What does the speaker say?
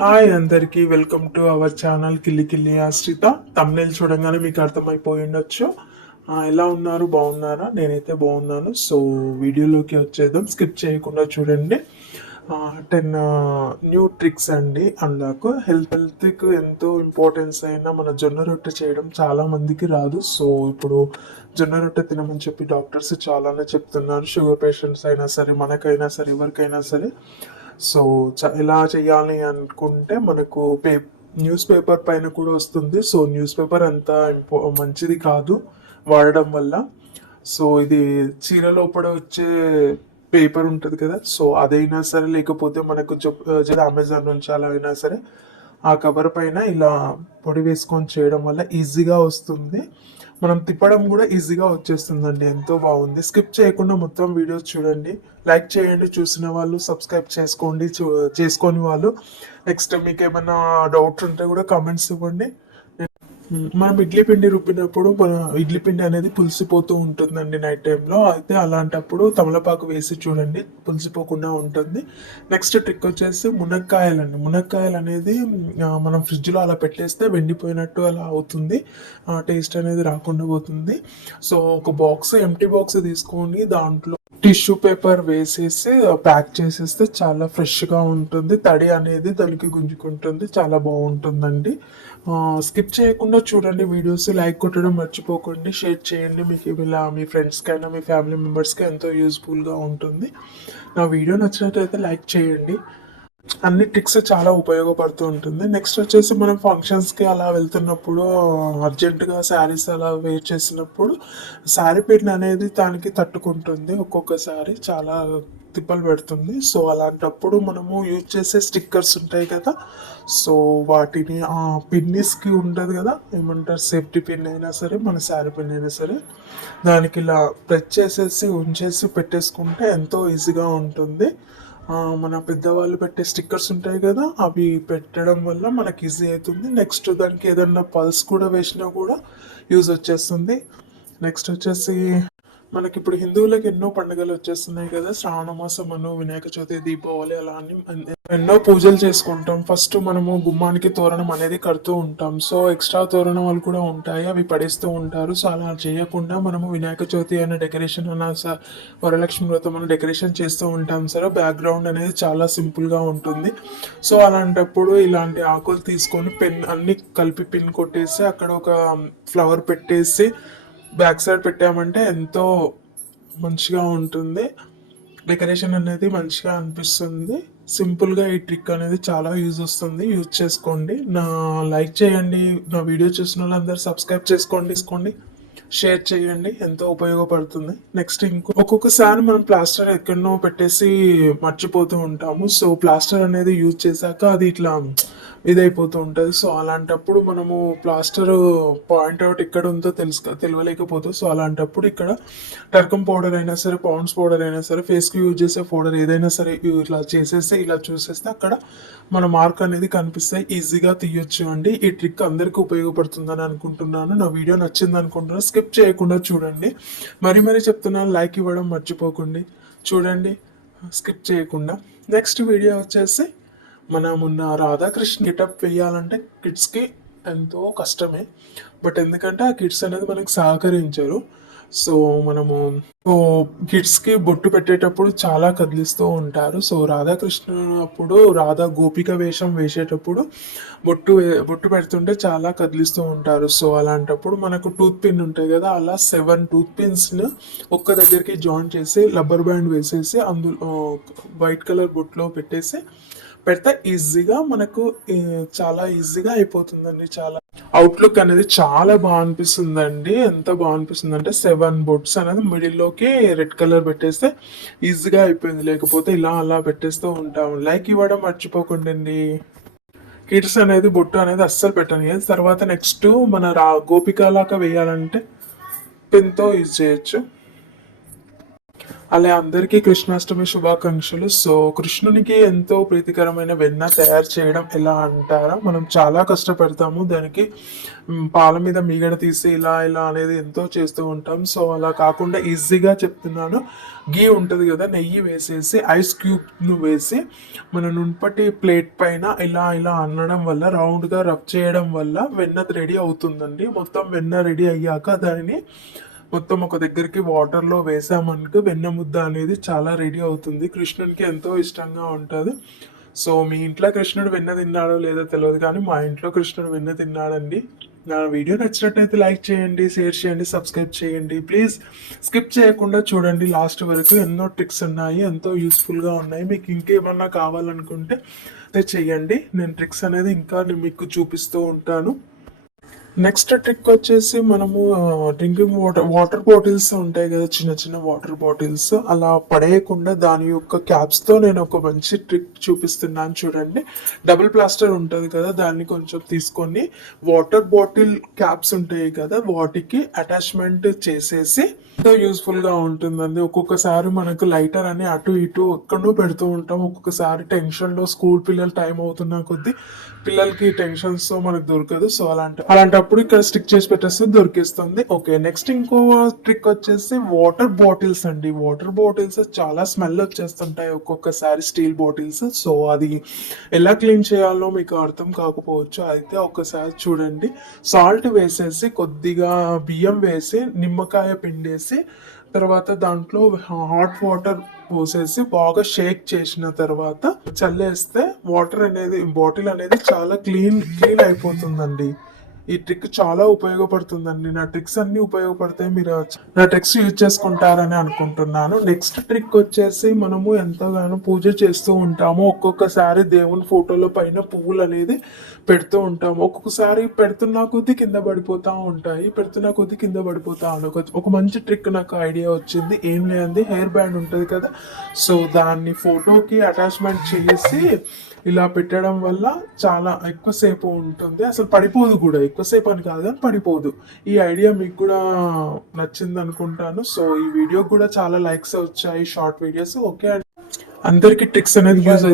Hi అందరికి welcome to our channel కిల్లి కిల్లి ఆశ్రిత. Thumbnail చూడంగానే మీకు అర్థమైపోయి ఉండొచ్చు. ఎలా ఉన్నారు, బాగున్నారా? నేనైతే బాగున్నాను. సో వీడియోలోకి వచ్చేద్దాం, స్కిప్ చేయకుండా చూడండి. 10 న్యూ ట్రిక్స్ అండి. అందుకు హెల్త్కి ఎంతో ఇంపార్టెన్స్ అయినా మన జొన్న రొట్టె చేయడం చాలా మందికి రాదు. సో ఇప్పుడు జొన్న రొట్టె తినమని చెప్పి డాక్టర్స్ చాలానే చెప్తున్నారు. షుగర్ పేషెంట్స్ అయినా సరే, మనకైనా సరే, ఎవరికైనా సరే. సో ఎలా చేయాలి అనుకుంటే మనకు న్యూస్ పేపర్ పైన కూడా వస్తుంది. సో న్యూస్ పేపర్ అంత మంచిది కాదు వాడడం వల్ల. సో ఇది చీర లోపల వచ్చే పేపర్ ఉంటుంది కదా, సో అదైనా సరే, లేకపోతే మనకు అమెజాన్ నుంచి అలా అయినా సరే ఆ కవర్ పైన ఇలా పొడి వేసుకొని చేయడం వల్ల ఈజీగా వస్తుంది. మనం తిప్పడం కూడా ఈజీగా వచ్చేస్తుందండి. ఎంతో బాగుంది. స్కిప్ చేయకుండా మొత్తం వీడియోస్ చూడండి, లైక్ చేయండి. చూసిన వాళ్ళు సబ్స్క్రైబ్ చేసుకోండి, చేసుకొని వాళ్ళు నెక్స్ట్ మీకు ఏమైనా డౌట్స్ ఉంటే కూడా కామెంట్స్ ఇవ్వండి. మనం ఇడ్లీ పిండి రుబ్బినప్పుడు మన ఇడ్లీ పిండి అనేది పులిసిపోతూ ఉంటుందండి నైట్ టైంలో. అయితే అలాంటప్పుడు తమలపాకు వేసి చూడండి, పులిసిపోకుండా ఉంటుంది. నెక్స్ట్ ట్రిక్ వచ్చేసి మునక్కాయలండి. మునక్కాయలు అనేది మనం ఫ్రిడ్జ్లో అలా పెట్టేస్తే వెండిపోయినట్టు అలా అవుతుంది, టేస్ట్ అనేది రాకుండా పోతుంది. సో ఒక ఎంటీ బాక్స్ తీసుకొని దాంట్లో టిష్యూ పేపర్ వేసేసి ప్యాక్ చేసేస్తే చాలా ఫ్రెష్గా ఉంటుంది. తడి అనేది దానికి గుంజుకుంటుంది, చాలా బాగుంటుందండి. స్కిప్ చేయకుండా చూడండి వీడియోస్, లైక్ కొట్టడం మర్చిపోకండి, షేర్ చేయండి. మీకు ఇలా మీ ఫ్రెండ్స్కి అయినా మీ ఫ్యామిలీ మెంబర్స్కి ఎంతో యూస్ఫుల్గా ఉంటుంది. నా వీడియో నచ్చినట్లయితే లైక్ చేయండి. అన్ని ట్రిక్స్ చాలా ఉపయోగపడుతూ ఉంటుంది. నెక్స్ట్ వచ్చేసి మనం ఫంక్షన్స్కి అలా వెళ్తున్నప్పుడు, అర్జెంటుగా శారీస్ అలా వేర్ చేసినప్పుడు శారీ పిన్ అనేది దానికి తట్టుకుంటుంది, ఒక్కొక్కసారి చాలా తిప్పలు పెడుతుంది. సో అలాంటప్పుడు మనము యూజ్ చేసే స్టిక్కర్స్ ఉంటాయి కదా, సో వాటిని ఆ పిన్నిస్కి ఉండదు కదా, ఏమంటారు, సేఫ్టీ పిన్ అయినా సరే, మన శారీ పిన్ అయినా సరే, దానికి ఇలా ప్రెస్ చేసేసి ఉంచేసి పెట్టేసుకుంటే ఎంతో ఈజీగా ఉంటుంది. మన పెద్దవాళ్ళు పెట్టే స్టిక్కర్స్ ఉంటాయి కదా, అవి పెట్టడం వల్ల మనకి ఈజీ అవుతుంది. నెక్స్ట్ దానికి ఏదన్నా పల్స్ కూడా వేసినా కూడా యూజ్ వచ్చేస్తుంది. నెక్స్ట్ వచ్చేసి మనకి ఇప్పుడు హిందువులకు ఎన్నో పండుగలు వచ్చేస్తున్నాయి కదా, శ్రావణ మాసం అను, వినాయక చవితి, దీపావళి, అలా అని ఎన్నో పూజలు చేసుకుంటాం. ఫస్ట్ మనము గుమ్మానికి తోరణం అనేది కడుతూ ఉంటాం. సో ఎక్స్ట్రా తోరణాలు కూడా ఉంటాయి, అవి పడేస్తూ ఉంటారు. సో అలా చేయకుండా మనము వినాయక చవితి అనే డెకరేషన్ అన్న వరలక్ష్మి వ్రతం అనే డెకరేషన్ చేస్తూ ఉంటాం సరే. బ్యాక్గ్రౌండ్ అనేది చాలా సింపుల్గా ఉంటుంది. సో అలాంటప్పుడు ఇలాంటి ఆకులు తీసుకొని పెన్ అన్ని కలిపి పిన్ కొట్టేసి అక్కడ ఒక ఫ్లవర్ పెట్టేసి బ్యాక్ సైడ్ పెట్టామంటే ఎంతో మంచిగా ఉంటుంది. డెకరేషన్ అనేది మంచిగా అనిపిస్తుంది. సింపుల్గా ఈ ట్రిక్ అనేది చాలా యూజ్ వస్తుంది, యూజ్ చేసుకోండి. లైక్ చేయండి, నా వీడియో చూసిన వాళ్ళందరూ సబ్స్క్రైబ్ చేసుకోండి, షేర్ చేయండి, ఎంతో ఉపయోగపడుతుంది. నెక్స్ట్ ఒక్కొక్కసారి మనం ప్లాస్టర్ ఎక్కడనో పెట్టేసి మర్చిపోతూ ఉంటాము. సో ప్లాస్టర్ అనేది యూజ్ చేశాక అది ఇట్లా ఇదైపోతూ ఉంటుంది. సో అలాంటప్పుడు మనము ప్లాస్టర్ పాయింట్ అవుట్ ఎక్కడ ఉందో తెలియలేకపోతుంది. సో అలాంటప్పుడు ఇక్కడ టర్కమ్ పౌడర్ అయినా సరే, పౌండ్స్ పౌడర్ అయినా సరే, ఫేస్కి యూజ్ చేసే పౌడర్ ఏదైనా సరే ఇట్లా చేసేస్తే, ఇలా చూసేస్తే అక్కడ మన మార్క్ అనేది కనిపిస్తాయి, ఈజీగా తీయొచ్చు అండి. ఈ ట్రిక్ అందరికీ ఉపయోగపడుతుందని అనుకుంటున్నాను. నా వీడియో నచ్చింది అనుకుంటున్నాను. స్కిప్ చేయకుండా చూడండి. మరీ చెప్తున్నాను, లైక్ ఇవ్వడం మర్చిపోకండి. చూడండి స్కిప్ చేయకుండా. నెక్స్ట్ వీడియో వచ్చేసి మొన్న రాధాకృష్ణ గెటప్ వేయాలంటే కిడ్స్కి ఎంతో కష్టమే. బట్ ఎందుకంటే ఆ కిడ్స్ అనేది మనకి సహకరించారు. సో మనము కిడ్స్కి బొట్టు పెట్టేటప్పుడు చాలా కదిలిస్తూ ఉంటారు. సో రాధాకృష్ణ అప్పుడు రాధా గోపిక వేషం వేసేటప్పుడు బొట్టు పెడుతుంటే చాలా కదిలిస్తూ ఉంటారు. సో అలాంటప్పుడు మనకు టూత్ పిన్ ఉంటాయి కదా, అలా 7 టూత్ పిన్స్ని ఒక్క దగ్గరికి జాయిన్ చేసి రబ్బర్ బ్యాండ్ వేసేసి అందులో వైట్ కలర్ బొట్టులో పెడితే ఈజీగా మనకు చాలా ఈజీగా అయిపోతుందండి. చాలా అవుట్లుక్ అనేది చాలా బాగా అనిపిస్తుందండి. ఎంత బాగా అనిపిస్తుంది అంటే 7 బొట్స్ అనేది మిడిల్లోకి రెడ్ కలర్ పెట్టేస్తే ఈజీగా అయిపోయింది. లేకపోతే ఇలా అలా పెట్టేస్తూ ఉంటాము. లైక్ ఇవ్వడం మర్చిపోకండి. కిడ్స్ అనేది బొట్టు అనేది అస్సలు పెట్టండి. తర్వాత నెక్స్ట్ మన గోపికలాగా వేయాలంటే పెన్తో యూజ్ చేయొచ్చు. అలా అందరికీ కృష్ణాష్టమి శుభాకాంక్షలు. సో కృష్ణునికి ఎంతో ప్రీతికరమైన వెన్న తయారు చేయడం ఎలా అంటారా, మనం చాలా కష్టపడతాము దానికి. పాల మీద మీగడ తీసి ఇలా ఇలా అనేది ఎంతో చేస్తూ ఉంటాం. సో అలా కాకుండా ఈజీగా చెప్తున్నాను. గీ ఉంటుంది కదా, నెయ్యి వేసేసి ఐస్ క్యూబ్ను వేసి మన నున్పటి ప్లేట్ పైన ఇలా ఇలా అనడం వల్ల, రౌండ్గా రబ్ చేయడం వల్ల వెన్న రెడీ అవుతుందండి. మొత్తం వెన్న రెడీ అయ్యాక దానిని మొత్తం ఒక దగ్గరికి వాటర్లో వేసామనుకో వెన్న ముద్ద అనేది చాలా రెడీ అవుతుంది. కృష్ణునికి ఎంతో ఇష్టంగా ఉంటుంది. సో మీ ఇంట్లో కృష్ణుడు వెన్న తిన్నాడో లేదో తెలియదు, కానీ మా ఇంట్లో కృష్ణుడు వెన్న తిన్నాడండి. నా వీడియో నచ్చినట్టయితే లైక్ చేయండి, షేర్ చేయండి, సబ్స్క్రైబ్ చేయండి. ప్లీజ్ స్కిప్ చేయకుండా చూడండి లాస్ట్ వరకు. ఎన్నో ట్రిక్స్ ఉన్నాయి, ఎంతో యూస్ఫుల్గా ఉన్నాయి. మీకు ఇంకేమన్నా కావాలనుకుంటే చెయ్యండి. నేను ట్రిక్స్ అనేది ఇంకా మీకు చూపిస్తూ ఉంటాను. నెక్స్ట్ ట్రిక్ వచ్చేసి మనము డ్రింకింగ్ వాటర్ బాటిల్స్ ఉంటాయి కదా, చిన్న చిన్న వాటర్ బాటిల్స్ అలా పడేయకుండా దాని యొక్క క్యాప్స్తో నేను ఒక మంచి ట్రిక్ చూపిస్తున్నాను చూడండి. డబుల్ ప్లాస్టర్ ఉంటుంది కదా, దాన్ని కొంచెం తీసుకొని వాటర్ బాటిల్ క్యాప్స్ ఉంటాయి కదా వాటికి అటాచ్మెంట్ చేసేసి ఎంతో యూస్ఫుల్ గా ఉంటుందండి. ఒక్కొక్కసారి మనకు లైటర్ అని అటు ఇటు ఎక్కడో పెడుతూ ఉంటాం. ఒక్కొక్కసారి టెన్షన్ లో స్కూల్ పిల్లలు టైం అవుతున్న కొద్దీ పిల్లలకి టెన్షన్స్ తో మనకు దొరకదు. సో అలాంటప్పుడు ఇక్కడ స్టిక్ చేసి పెట్టేస్తే దొరికిస్తుంది. ఓకే, నెక్స్ట్ ఇంకో ట్రిక్ వచ్చేసి వాటర్ బాటిల్స్ అండి. వాటర్ బాటిల్స్ చాలా స్మెల్ వచ్చేస్తుంటాయి ఒక్కొక్కసారి, స్టీల్ బాటిల్స్. సో అది ఎలా క్లీన్ చేయాలో మీకు అర్థం కాకపోవచ్చు. అయితే ఒక్కసారి చూడండి. సాల్ట్ వేసేసి, కొద్దిగా బియ్యం వేసి, నిమ్మకాయ పిండేసి, తర్వాత దాంట్లో హాట్ వాటర్ పోసేసి బాగా షేక్ చేసిన తర్వాత చల్లేస్తే వాటర్ అనేది, బాటిల్ అనేది చాలా క్లీన్ అయిపోతుందండి. ఈ ట్రిక్ చాలా ఉపయోగపడుతుందండి. నా ట్రిక్స్ అన్ని ఉపయోగపడతాయి, మీరు నా ట్రిక్స్ యూజ్ చేసుకుంటారని అనుకుంటున్నాను. నెక్స్ట్ ట్రిక్ వచ్చేసి మనము ఎంతగానో పూజ చేస్తూ ఉంటాము. ఒక్కొక్కసారి దేవుని ఫోటోల పైన పువ్వులు అనేది పెడుతూ ఉంటాము. ఒక్కొక్కసారి పెడుతున్నా కొద్దీ కింద పడిపోతా ఉంటాయి, ఒక మంచి ట్రిక్ నాకు ఐడియా వచ్చింది. ఏం లేదండి, హెయిర్ బ్యాండ్ ఉంటుంది కదా, సో దాన్ని ఫోటోకి అటాచ్మెంట్ చేసి ఇలా పెట్టడం వల్ల చాలా ఎక్కువసేపు ఉంటుంది. అసలు పడిపోదు కూడా, ఎక్కువసేపు అని కాదు కానీ పడిపోదు. ఈ ఐడియా మీకు కూడా నచ్చింది అనుకుంటాను. సో ఈ వీడియో కూడా చాలా లైక్స్ వచ్చాయి, షార్ట్ వీడియోస్. ఓకే, అందరికి ట్రిక్స్ అనేది యూజ్